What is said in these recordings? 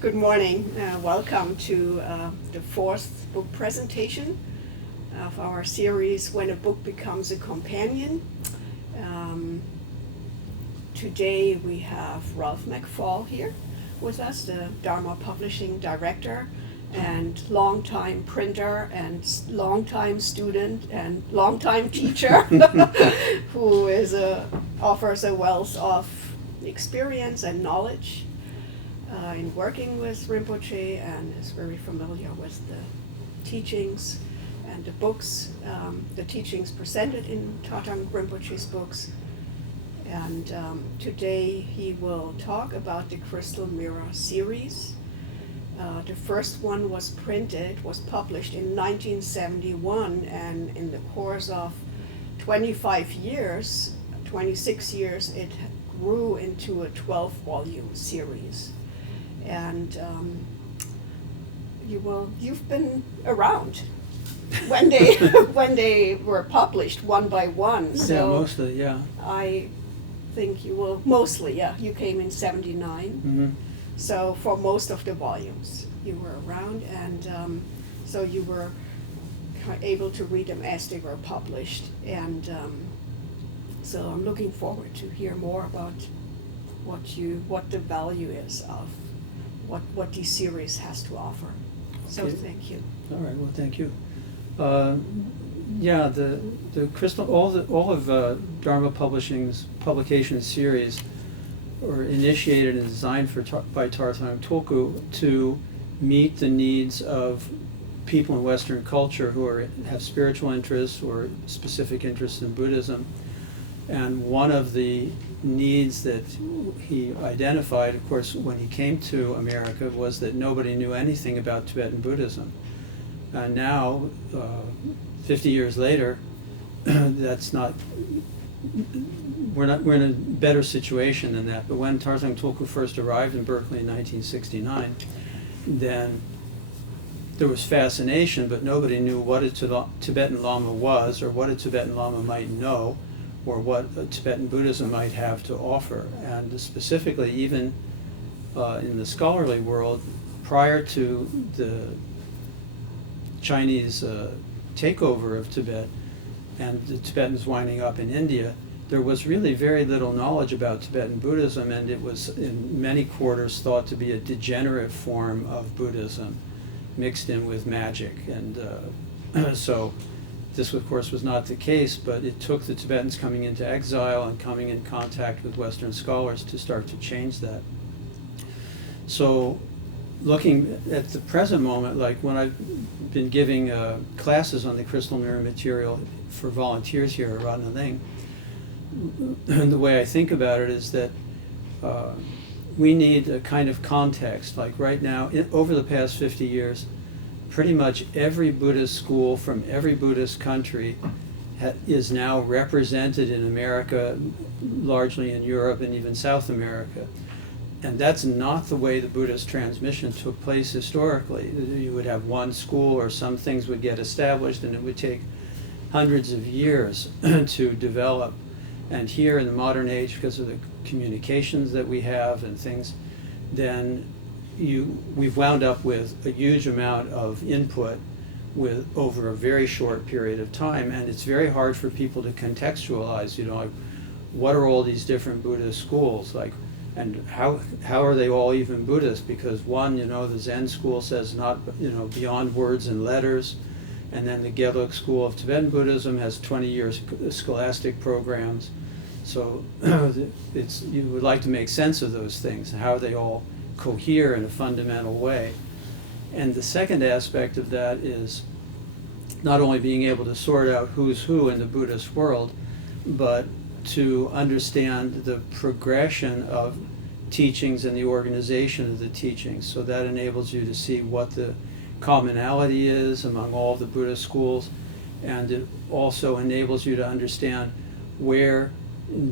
Good morning. Welcome to the fourth book presentation of our series, When a Book Becomes a Companion. Today we have Ralph McFall here with us, the Dharma Publishing director and longtime printer and longtime student and longtime teacher who offers a wealth of experience and knowledge in working with Rinpoche, and is very familiar with the teachings and the books, the teachings presented in Tarthang Rinpoche's books. And today he will talk about the Crystal Mirror series. The first one was published in 1971, and in the course of 26 years, it grew into a 12-volume series. And you've been around when they were published one by one. So yeah, mostly, yeah. I think you will mostly, yeah. You came in '79, Mm-hmm. so for most of the volumes you were around, and so you were able to read them as they were published. And so I'm looking forward to hear more about what the value is of what this series has to offer. So Okay. thank you. All right. Well, thank you. Yeah, the crystal, all of Dharma Publishing's publication series were initiated and designed by Tarthang Tulku to meet the needs of people in Western culture who have spiritual interests or specific interests in Buddhism. And one of the needs that he identified, of course, when he came to America, was that nobody knew anything about Tibetan Buddhism. And now, 50 years later, we're in a better situation than that. But when Tarthang Tulku first arrived in Berkeley in 1969, then there was fascination, but nobody knew what a Tibetan Lama was, or what a Tibetan Lama might know, or what Tibetan Buddhism might have to offer. And specifically, even in the scholarly world, prior to the Chinese takeover of Tibet and the Tibetans winding up in India, there was really very little knowledge about Tibetan Buddhism, and it was in many quarters thought to be a degenerate form of Buddhism mixed in with magic. And so this, of course, was not the case, but it took the Tibetans coming into exile and coming in contact with Western scholars to start to change that. So looking at the present moment, like when I've been giving classes on the Crystal Mirror material for volunteers here at Ratnaling, the way I think about it is that we need a kind of context. Like right now, over the past 50 years, pretty much every Buddhist school from every Buddhist country is now represented in America, largely in Europe and even South America. And that's not the way the Buddhist transmission took place historically. You would have one school, or some things would get established, and it would take hundreds of years to develop. And here in the modern age, because of the communications that we have and things, then we've wound up with a huge amount of input over a very short period of time, and it's very hard for people to contextualize, like, what are all these different Buddhist schools, like, and how are they all even Buddhist? Because one, the Zen school says not, beyond words and letters, and then the Gelug school of Tibetan Buddhism has 20 years scholastic programs. So you would like to make sense of those things, how they all cohere in a fundamental way. And the second aspect of that is not only being able to sort out who's who in the Buddhist world, but to understand the progression of teachings and the organization of the teachings. So that enables you to see what the commonality is among all the Buddhist schools, and it also enables you to understand where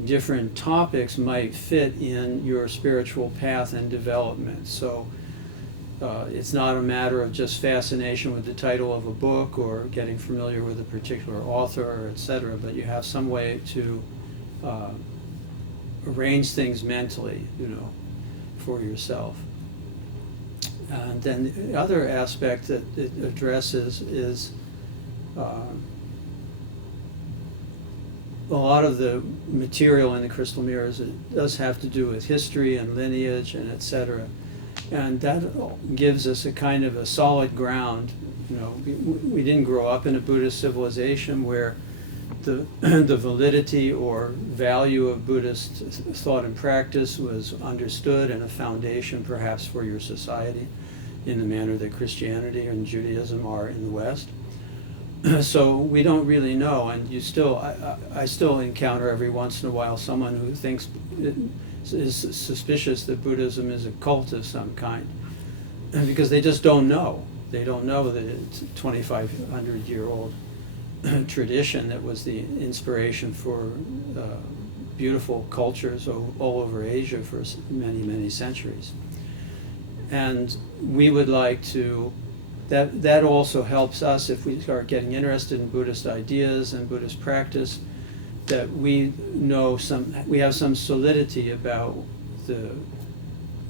different topics might fit in your spiritual path and development. So it's not a matter of just fascination with the title of a book or getting familiar with a particular author, or etc., but you have some way to arrange things mentally, for yourself. And then the other aspect that it addresses is a lot of the material in the crystal mirrors. It does have to do with history and lineage and etc. And that gives us a kind of a solid ground. You know, we didn't grow up in a Buddhist civilization where the validity or value of Buddhist thought and practice was understood and a foundation perhaps for your society in the manner that Christianity and Judaism are in the West. So we don't really know, and I still encounter every once in a while someone who thinks is suspicious that Buddhism is a cult of some kind, because they just don't know. They don't know that it's a 2,500-year-old tradition that was the inspiration for beautiful cultures all over Asia for many, many centuries. And we would like to, that also helps us if we start getting interested in Buddhist ideas and Buddhist practice, that we have some solidity about the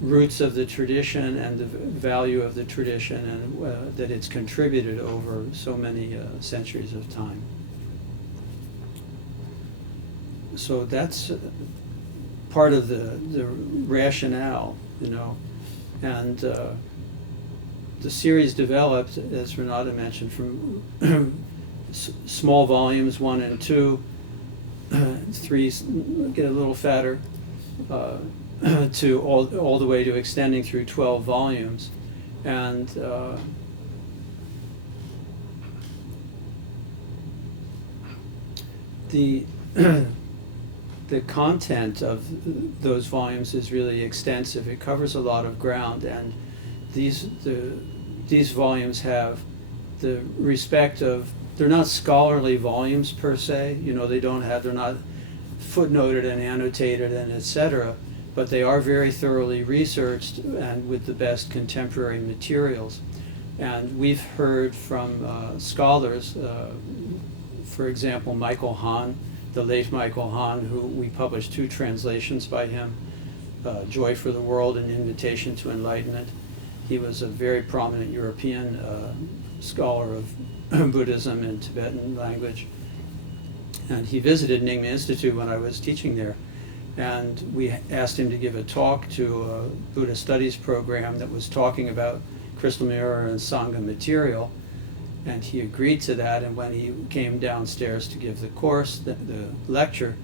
roots of the tradition and the value of the tradition, and that it's contributed over so many centuries of time. So that's part of the rationale, you know. And the series developed, as Renata mentioned, from small volumes 1 and 2, 3 get a little fatter, to all the way to extending through 12 volumes. And the content of those volumes is really extensive. It covers a lot of ground, and these volumes have the respect of, they're not scholarly volumes per se, you know, they're not footnoted and annotated and etc., but they are very thoroughly researched and with the best contemporary materials. And we've heard from scholars, for example, Michael Hahn, the late Michael Hahn, who we published 2 translations by him, Joy for the World and Invitation to Enlightenment. He was a very prominent European scholar of Buddhism and Tibetan language. And he visited Nyingma Institute when I was teaching there. And we asked him to give a talk to a Buddhist studies program that was talking about crystal mirror and Sangha material. And he agreed to that, and when he came downstairs to give the course, the lecture,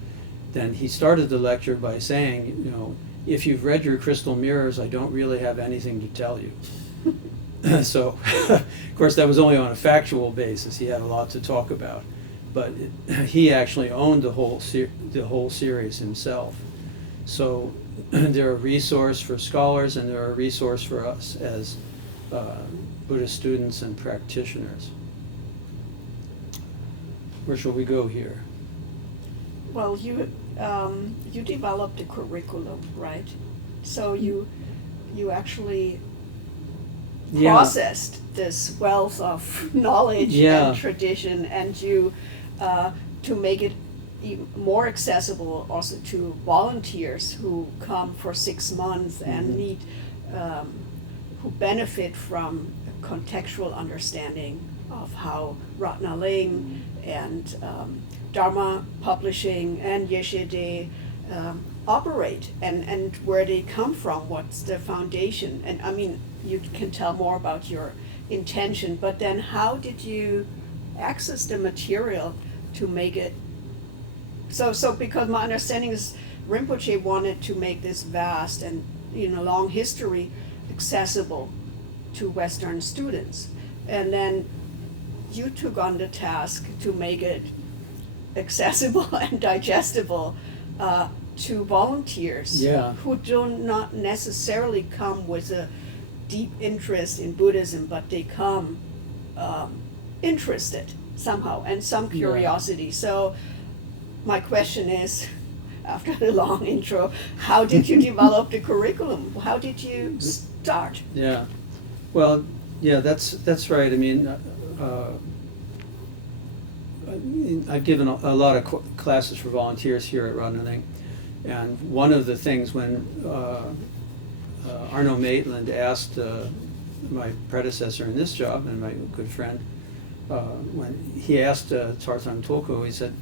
then he started the lecture by saying, you know, if you've read your crystal mirrors, I don't really have anything to tell you. So, of course, that was only on a factual basis. He had a lot to talk about. But he actually owned the whole series himself. So they're a resource for scholars, and they're a resource for us as Buddhist students and practitioners. Where shall we go here? Well, you developed a curriculum, right? So you actually processed this wealth of knowledge and tradition, and you to make it more accessible also to volunteers who come for 6 months and need who benefit from a contextual understanding of how Ratnaling and Dharma Publishing and Yeshide operate, and where they come from, what's the foundation. And I mean, you can tell more about your intention, but then how did you access the material to make it so because my understanding is Rinpoche wanted to make this vast and, you know, long history accessible to Western students, and then you took on the task to make it accessible and digestible to volunteers who do not necessarily come with a deep interest in Buddhism, but they come interested somehow and some curiosity. So my question is, after the long intro, how did you develop the curriculum? How did you start? Yeah, well, yeah, that's right. I mean, I've given a lot of classes for volunteers here at Ratnaling, and one of the things when Arno Maitland asked my predecessor in this job and my good friend, when he asked Tarthang Tulku, he said,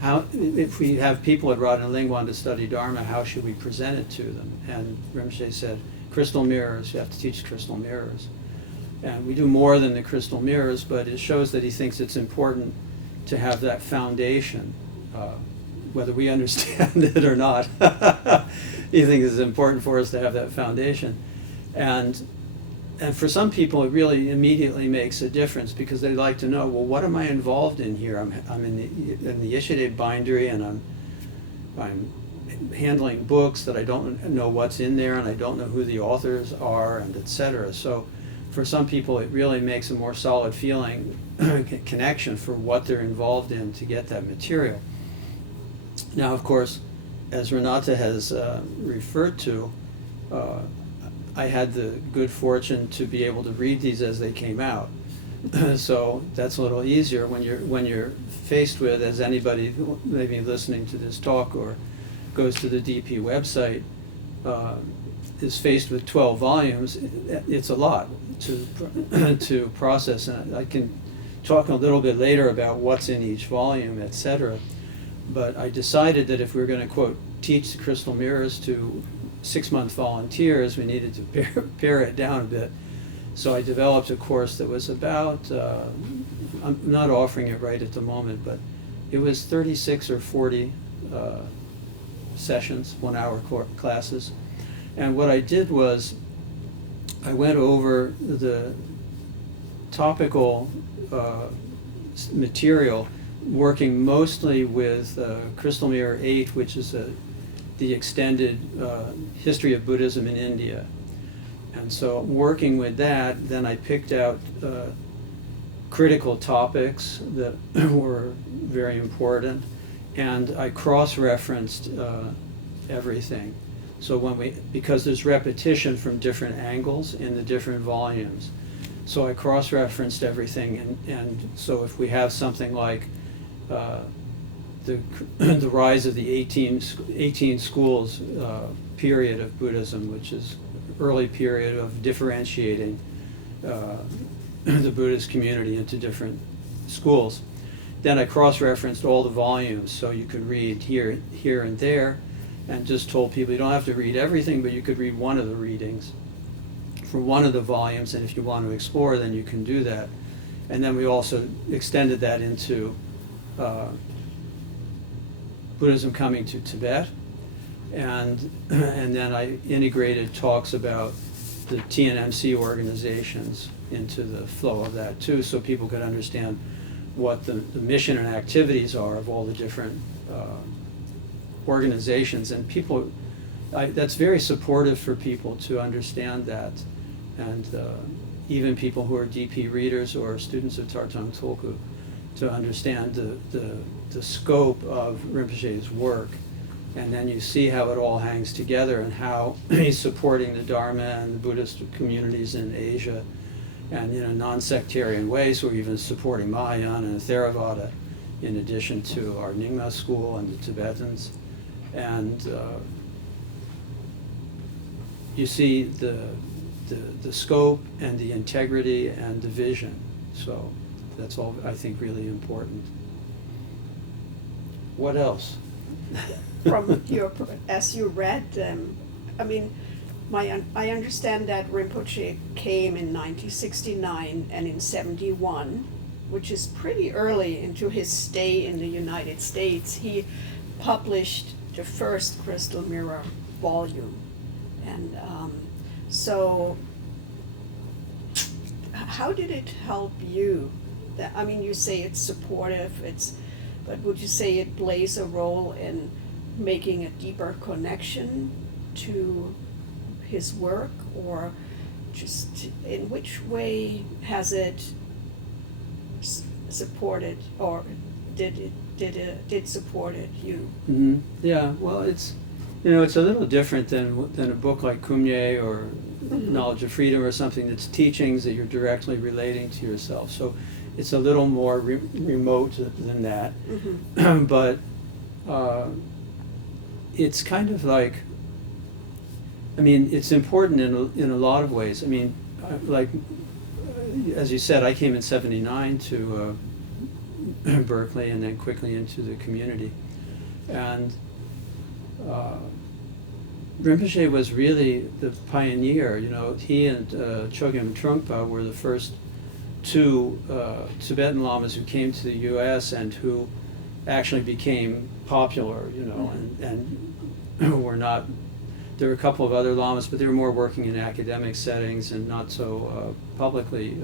"How, if we have people at Radha Lingwan to study Dharma, how should we present it to them?" And Rinpoche said, "Crystal mirrors, you have to teach crystal mirrors." And we do more than the crystal mirrors, but it shows that he thinks it's important to have that foundation, whether we understand it or not. He thinks it's important for us to have that foundation. And for some people, it really immediately makes a difference because they like to know, well, what am I involved in here? I'm in the Yeshide bindery, and I'm handling books that I don't know what's in there, and I don't know who the authors are, and etc. So for some people, it really makes a more solid feeling, connection for what they're involved in to get that material. Now, of course, as Renata has referred to, I had the good fortune to be able to read these as they came out. So that's a little easier when you're faced with, as anybody who may be listening to this talk or goes to the DP website, is faced with 12 volumes. It's a lot to process, and I can talk a little bit later about what's in each volume, etc. But I decided that if we were going to, quote, teach the crystal mirrors to 6-month volunteers, we needed to pare it down a bit. So I developed a course that was about, I'm not offering it right at the moment, but it was 36 or 40 sessions, 1-hour classes. And what I did was I went over the topical material, working mostly with Crystal Mirror 8, which is the extended history of Buddhism in India. And so working with that, then I picked out critical topics that were very important, and I cross-referenced everything. So because there's repetition from different angles in the different volumes, so I cross-referenced everything, and so if we have something like the rise of the 18 schools period of Buddhism, which is early period of differentiating the Buddhist community into different schools. Then I cross-referenced all the volumes, so you could read here and there, and just told people you don't have to read everything, but you could read one of the readings for one of the volumes, and if you want to explore, then you can do that. And then we also extended that into Buddhism coming to Tibet, and then I integrated talks about the TNMC organizations into the flow of that too, so people could understand what the mission and activities are of all the different organizations. And people, that's very supportive for people to understand that, and even people who are DP readers or students of Tarthang Tulku, to understand the scope of Rinpoche's work. And then you see how it all hangs together and how he's supporting the Dharma and the Buddhist communities in Asia, and in a non-sectarian way, so we're even supporting Mahayana and Theravada in addition to our Nyingma school and the Tibetans. And you see the scope and the integrity and the vision. So that's all, I think, really important. What else? From as you read them, I mean, I understand that Rinpoche came in 1969 and in 71, which is pretty early into his stay in the United States, he published the first Crystal Mirror volume. And so how did it help you? I mean, you say it's supportive, but would you say it plays a role in making a deeper connection to his work, or just in which way has it supported, or did supported you? Mm-hmm. Yeah, well, it's a little different than a book like Kumye or mm-hmm. Knowledge of Freedom or something that's teachings that you're directly relating to yourself. So it's a little more remote than that. Mm-hmm. But it's kind of like, I mean, it's important in a lot of ways. I mean, as you said, I came in '79 to Berkeley and then quickly into the community. And Rinpoche was really the pioneer. He and Chogyam Trungpa were the first two Tibetan lamas who came to the U.S. and who actually became popular, and were not. There were a couple of other lamas, but they were more working in academic settings and not so publicly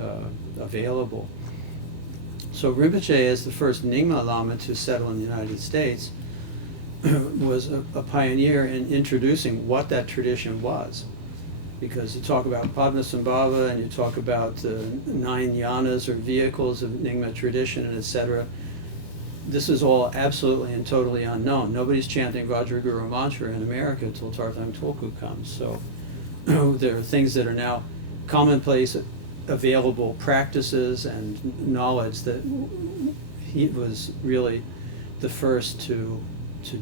available. So Rinpoche, as the first Nyingma Lama to settle in the United States, was a pioneer in introducing what that tradition was. Because you talk about Padmasambhava and you talk about the 9 yanas or vehicles of Nyingma tradition and etc. This is all absolutely and totally unknown. Nobody's chanting Vajraguru mantra in America until Tarthang Tulku comes. So there are things that are now commonplace, available practices and knowledge that he was really the first to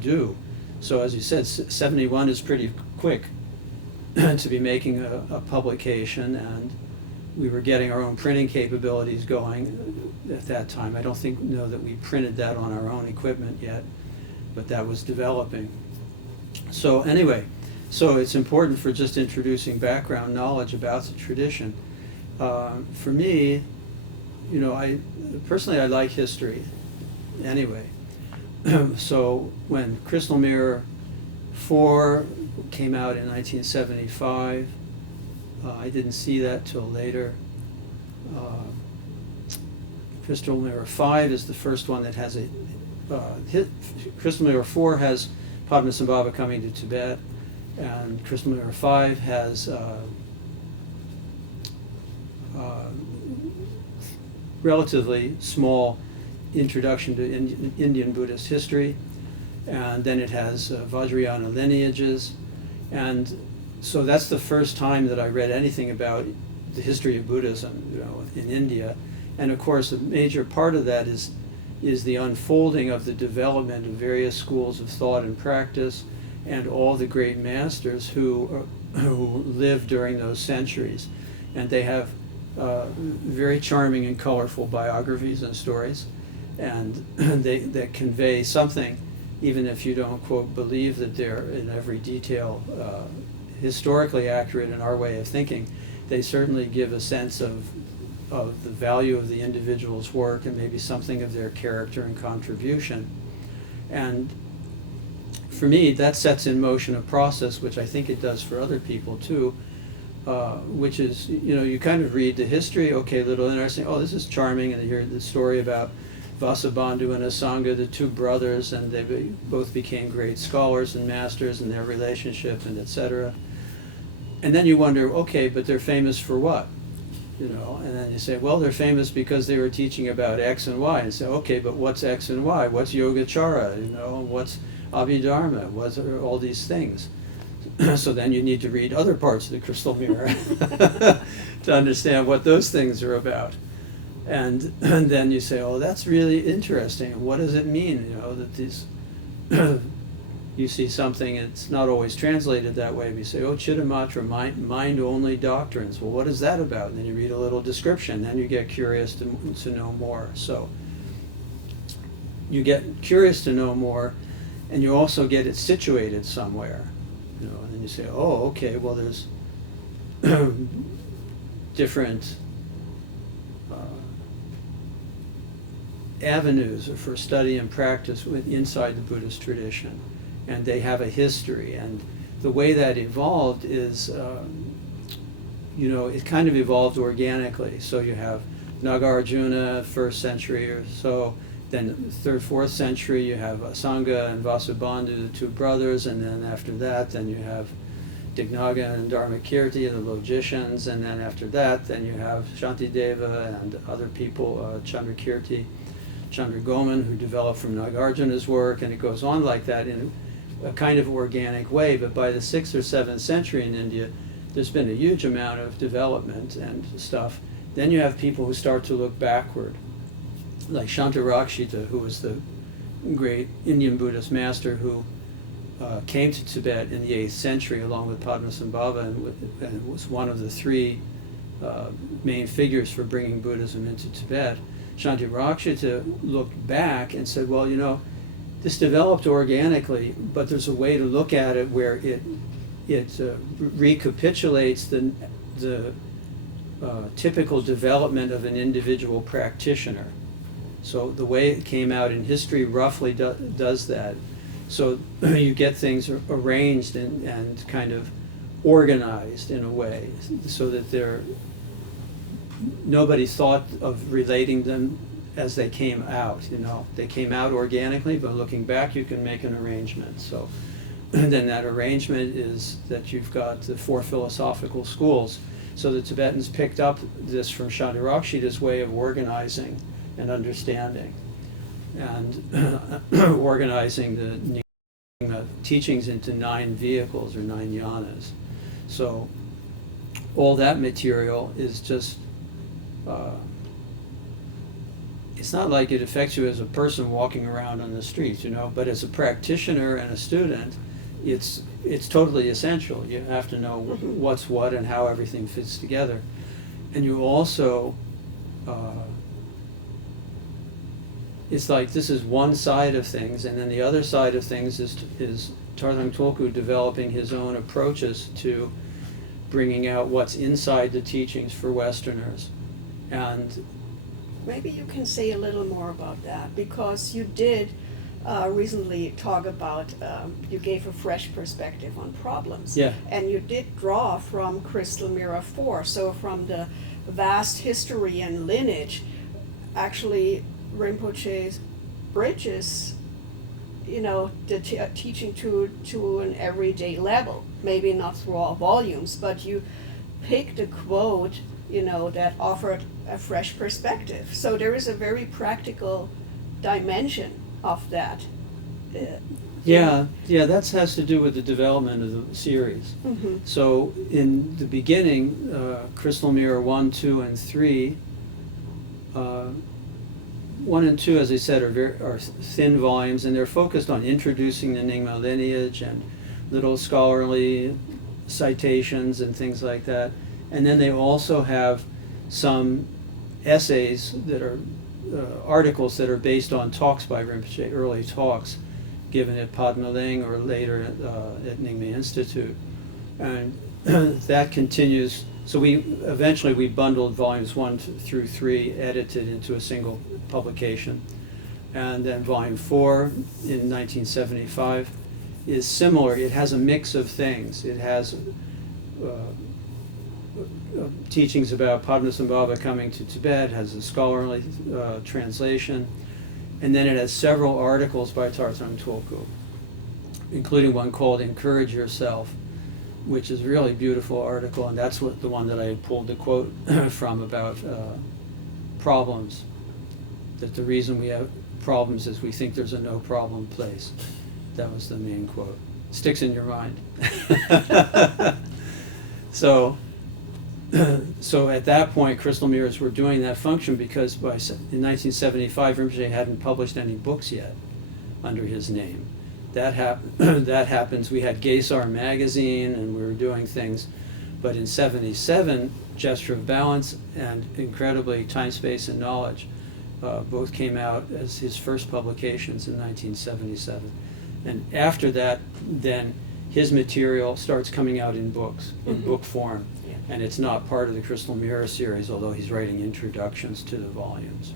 do. So as you said, 71 is pretty quick to be making a publication, and we were getting our own printing capabilities going at that time. I don't know that we printed that on our own equipment yet, but that was developing. So anyway, so it's important for just introducing background knowledge about the tradition. For me, I like history anyway. So when Crystal Mirror 4 came out in 1975, I didn't see that till later. Crystal Mirror 5 is the first one that has Crystal Mirror 4 has Padmasambhava coming to Tibet, and Crystal Mirror 5 has relatively small introduction to Indian Buddhist history, and then it has Vajrayana lineages, and so that's the first time that I read anything about the history of Buddhism, in India. And of course, a major part of that is the unfolding of the development of various schools of thought and practice, and all the great masters who lived during those centuries, and they have very charming and colorful biographies and stories, and that convey something, even if you don't, quote, believe that they're in every detail historically accurate in our way of thinking. They certainly give a sense of the value of the individual's work and maybe something of their character and contribution. And for me, that sets in motion a process, which I think it does for other people too, which is, you kind of read the history, okay, a little interesting, oh, this is charming, and you hear the story about Vasubandhu and Asanga, the two brothers, and they both became great scholars and masters in their relationship, and etc. And then you wonder, okay, but they're famous for what? And then you say, well, they're famous because they were teaching about X and Y. And say, okay, but what's X and Y? What's Yogacara? What's Abhidharma? What are all these things? So then you need to read other parts of the Crystal Mirror to understand what those things are about. And then you say, oh, that's really interesting. What does it mean, that these, you see something, it's not always translated that way, but you say, oh, Chittamatra, mind-only doctrines. Well, what is that about? And then you read a little description, then you get curious to know more. So you get curious to know more, and you also get it situated somewhere. And then you say, oh, okay, well, there's different avenues for study and practice inside the Buddhist tradition, and they have a history, and the way that evolved is it kind of evolved organically. So you have Nagarjuna, 1st century or so, then 3rd, 4th century you have Asanga and Vasubandhu, the two brothers, and then after that then you have Dignaga and Dharmakirti, the logicians, and then after that then you have Shantideva and other people, Chandrakirti, Chandragoman, who developed from Nagarjuna's work, and it goes on like that in a kind of organic way. But by the 6th or 7th century in India, there's been a huge amount of development and stuff. Then you have people who start to look backward, like Shantarakshita, who was the great Indian Buddhist master who came to Tibet in the 8th century along with Padmasambhava, and was one of the 3 main figures for bringing Buddhism into Tibet, Shanti Rakshita looked back and said, well, you know, this developed organically, but there's a way to look at it where it recapitulates the typical development of an individual practitioner. So the way it came out in history roughly does that. So you get things arranged and kind of organized in a way so that nobody thought of relating them as they came out, you know. They came out organically, but looking back you can make an arrangement. So then that arrangement is that you've got the 4 philosophical schools. So the Tibetans picked up this from Shanti Rakshita's way of organizing and understanding, and organizing the teachings into 9 vehicles or 9 yanas. So all that material is just, it's not like it affects you as a person walking around on the streets, you know, but as a practitioner and a student, it's totally essential. You have to know what's what and how everything fits together. And you also, it's like this is one side of things, and then the other side of things is Tarthang Tulku developing his own approaches to bringing out what's inside the teachings for Westerners. And maybe you can say a little more about that, because you did recently talk about, you gave a fresh perspective on problems. Yeah. And you did draw from Crystal Mirror 4, so from the vast history and lineage, actually Rinpoche bridges, you know, the teaching to an everyday level. Maybe not through all volumes, but you picked a quote, you know, that offered a fresh perspective. So there is a very practical dimension of that. yeah, that has to do with the development of the series. Mm-hmm. So in the beginning, Crystal Mirror 1, 2, and 3, 1 and 2, as I said, are thin volumes, and they're focused on introducing the Nyingma lineage and little scholarly citations and things like that. And then they also have some essays that are articles that are based on talks by Rinpoche, early talks given at Padma Ling or later at Nyingma Institute. And that continues. So we eventually bundled volumes 1 through 3, edited into a single publication. And then volume 4 in 1975 is similar. It has a mix of things. It has teachings about Padmasambhava coming to Tibet, has a scholarly translation, and then it has several articles by Tarthang Tulku, including one called Encourage Yourself, which is a really beautiful article, and that's the one that I pulled the quote from about problems, that the reason we have problems is we think there's a no problem place. That was the main quote. Sticks in your mind. So at that point, Crystal Mirrors were doing that function because in 1975, Rinpoche hadn't published any books yet under his name. That happens. We had Gesar magazine, and we were doing things. But in 77, Gesture of Balance and incredibly Time, Space, and Knowledge both came out as his first publications in 1977. And after that, then his material starts coming out in books, in book form. Yeah. And it's not part of the Crystal Mirror series, although he's writing introductions to the volumes.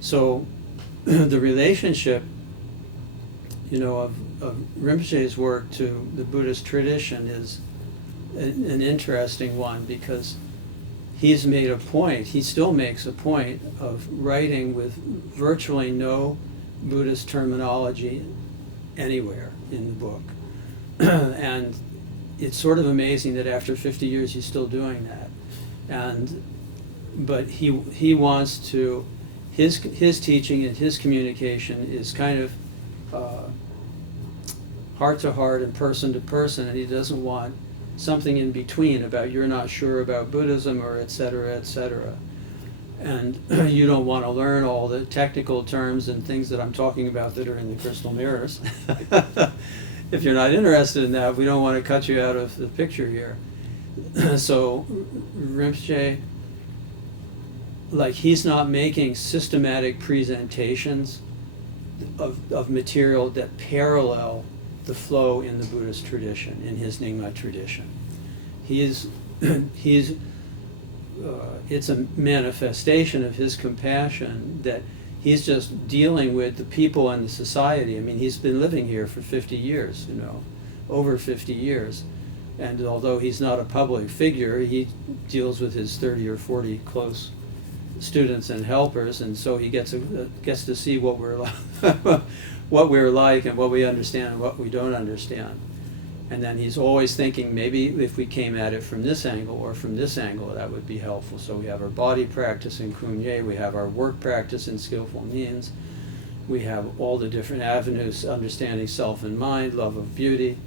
So the relationship, you know, of Rinpoche's work to the Buddhist tradition is an interesting one, because he's made a point, he still makes a point of writing with virtually no Buddhist terminology anywhere in the book. And it's sort of amazing that after 50 years he's still doing that. But he wants to, his teaching and his communication is kind of heart to heart and person to person, and he doesn't want something in between about you're not sure about Buddhism or et cetera, et cetera. And you don't want to learn all the technical terms and things that I'm talking about that are in the Crystal Mirrors. If you're not interested in that, we don't want to cut you out of the picture here. So Rinpoche, like, he's not making systematic presentations of material that parallel the flow in the Buddhist tradition, in his Nyingma tradition. It's a manifestation of his compassion that he's just dealing with the people and the society. I mean, he's been living here for 50 years, over 50 years. And although he's not a public figure, he deals with his 30 or 40 close students and helpers, and so he gets to see what we're like, what we're like, and what we understand and what we don't understand. And then he's always thinking, maybe if we came at it from this angle or from this angle, that would be helpful. So we have our body practice in Kunye, we have our work practice in skillful means, we have all the different avenues, understanding self and mind, love of beauty.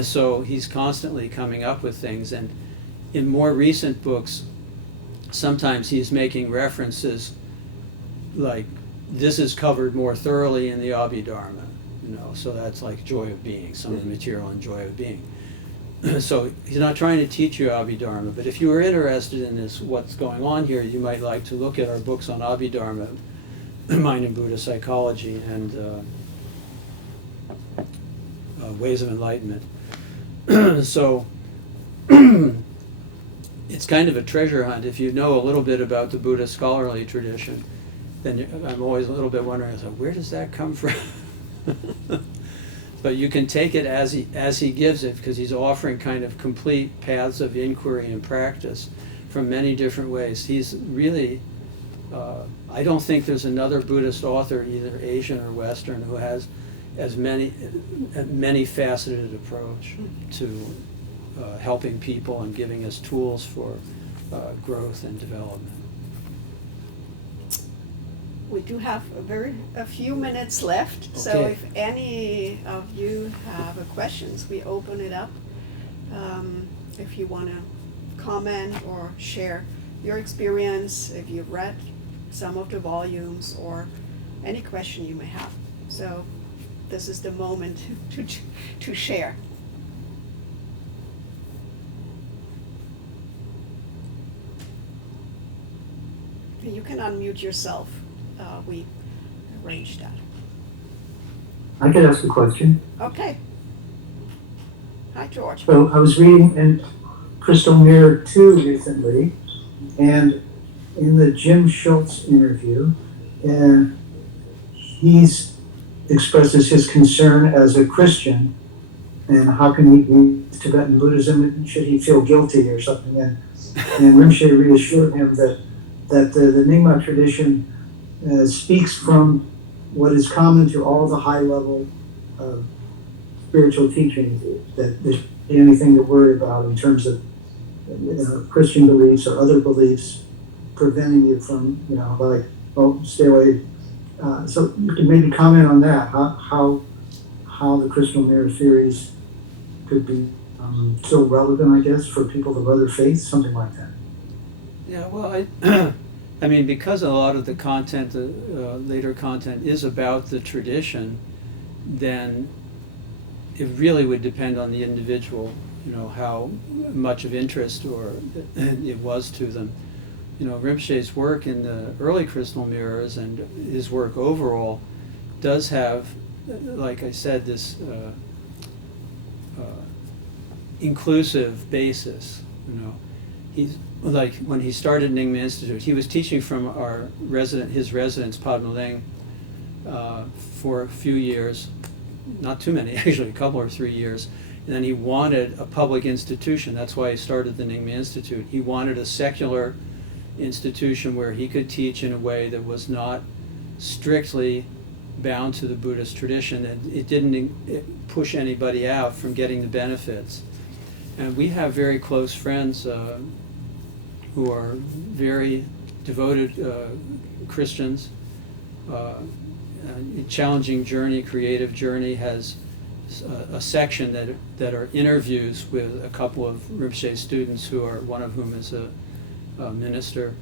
So he's constantly coming up with things, and in more recent books, sometimes he's making references like, this is covered more thoroughly in the Abhidharma. So that's like joy of being, some of the material on joy of being. So he's not trying to teach you Abhidharma, but if you were interested in this, what's going on here, you might like to look at our books on Abhidharma, Mind and Buddhist Psychology, and Ways of Enlightenment. So it's kind of a treasure hunt. If you know a little bit about the Buddhist scholarly tradition, then I'm always a little bit wondering, where does that come from? But you can take it as he gives it, because he's offering kind of complete paths of inquiry and practice from many different ways. He's really, I don't think there's another Buddhist author, either Asian or Western, who has as many faceted approach to helping people and giving us tools for growth and development. We do have a few minutes left, Okay. so if any of you have questions, we open it up. If you want to comment or share your experience, if you've read some of the volumes, or any question you may have. So this is the moment to share. You can unmute yourself. We arranged that. I could ask a question. Okay. Hi, George. So I was reading in Crystal Mirror 2 recently, and in the Jim Schultz interview, he's expresses his concern as a Christian, and how can he be Tibetan Buddhism? Should he feel guilty or something? And Rinpoche reassured him that the Nyingma tradition speaks from what is common to all the high-level spiritual teachings, that there's anything to worry about in terms of Christian beliefs or other beliefs preventing you from, stay away. So you could maybe comment on that, how the crystal mirror theories could be still relevant, I guess, for people of other faiths, something like that. Yeah, well, I mean, because a lot of the content, the later content, is about the tradition, then it really would depend on the individual, how much of interest it was to them. Rinpoche's work in the early crystal mirrors and his work overall does have, like I said, this inclusive basis. He's like, when he started Nyingma Institute, he was teaching from his residence Padma Ling for a few years, not too many, actually, a couple or 3 years. And then he wanted a public institution. That's why he started the Nyingma Institute. He wanted a secular institution where he could teach in a way that was not strictly bound to the Buddhist tradition, and it didn't push anybody out from getting the benefits. And we have very close friends who are very devoted Christians. A Challenging Journey, Creative Journey has a section that are interviews with a couple of Rinpoche students, one of whom is a minister.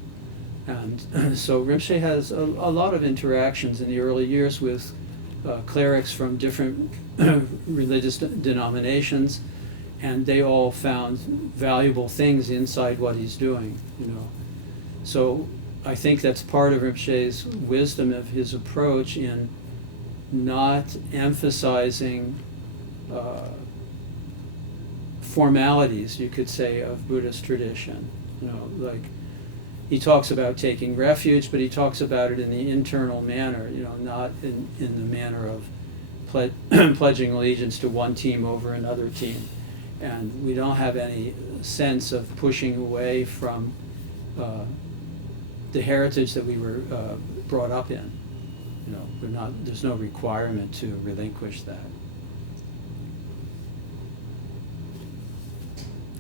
And so Rinpoche has a lot of interactions in the early years with clerics from different religious denominations, and they all found valuable things inside what he's doing, you know. So I think that's part of Rinpoche's wisdom of his approach in not emphasizing formalities, you could say, of Buddhist tradition. You know, like he talks about taking refuge, but he talks about it in the internal manner, you know, not in the manner of pledging allegiance to one team over another team. And we don't have any sense of pushing away from the heritage that we were brought up in. You know, there's no requirement to relinquish that.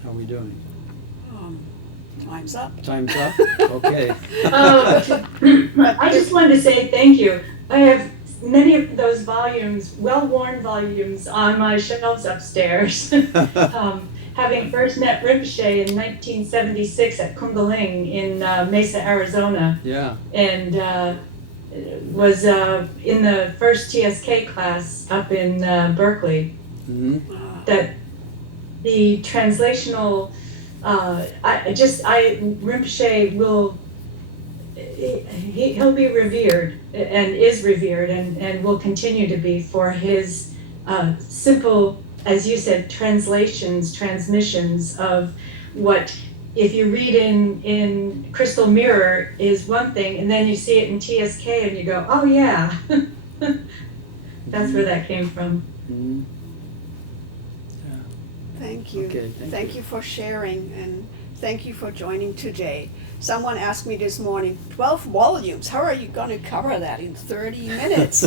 How are we doing? Time's up. Time's up? Okay. I just wanted to say thank you. I have many of those volumes, well-worn volumes, on my shelves upstairs. Having first met Rinpoche in 1976 at Kungaling in Mesa, Arizona. Yeah. And was in the first TSK class up in Berkeley. Mm-hmm. That the translational, Rinpoche will, he'll be revered and is revered and will continue to be for his simple, as you said, transmissions of what, if you read in Crystal Mirror is one thing, and then you see it in TSK and you go, oh yeah, that's where that came from. Mm-hmm. Thank you. Okay, thank you for sharing, and thank you for joining today. Someone asked me this morning, 12 volumes, how are you going to cover that in 30 minutes?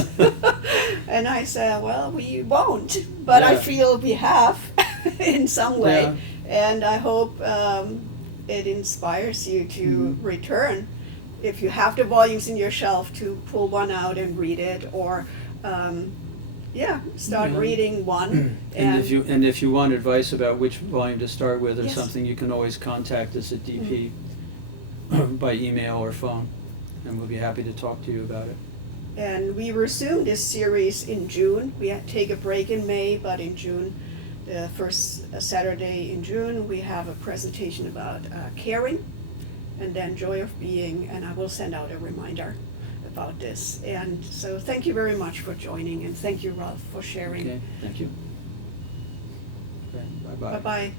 And I said, well, we won't, but I feel we have in some way. Yeah. And I hope it inspires you to return. If you have the volumes in your shelf, to pull one out and read it, or start reading one. And if you want advice about which volume to start with or Yes. something, you can always contact us at DP by email or phone, and we'll be happy to talk to you about it. And we resume this series in June. We take a break in May, but in June, the first Saturday in June, we have a presentation about caring, and then joy of being, and I will send out a reminder about this. And so thank you very much for joining, and thank you, Ralph, for sharing. Okay, thank you. Okay, bye-bye. Bye-bye.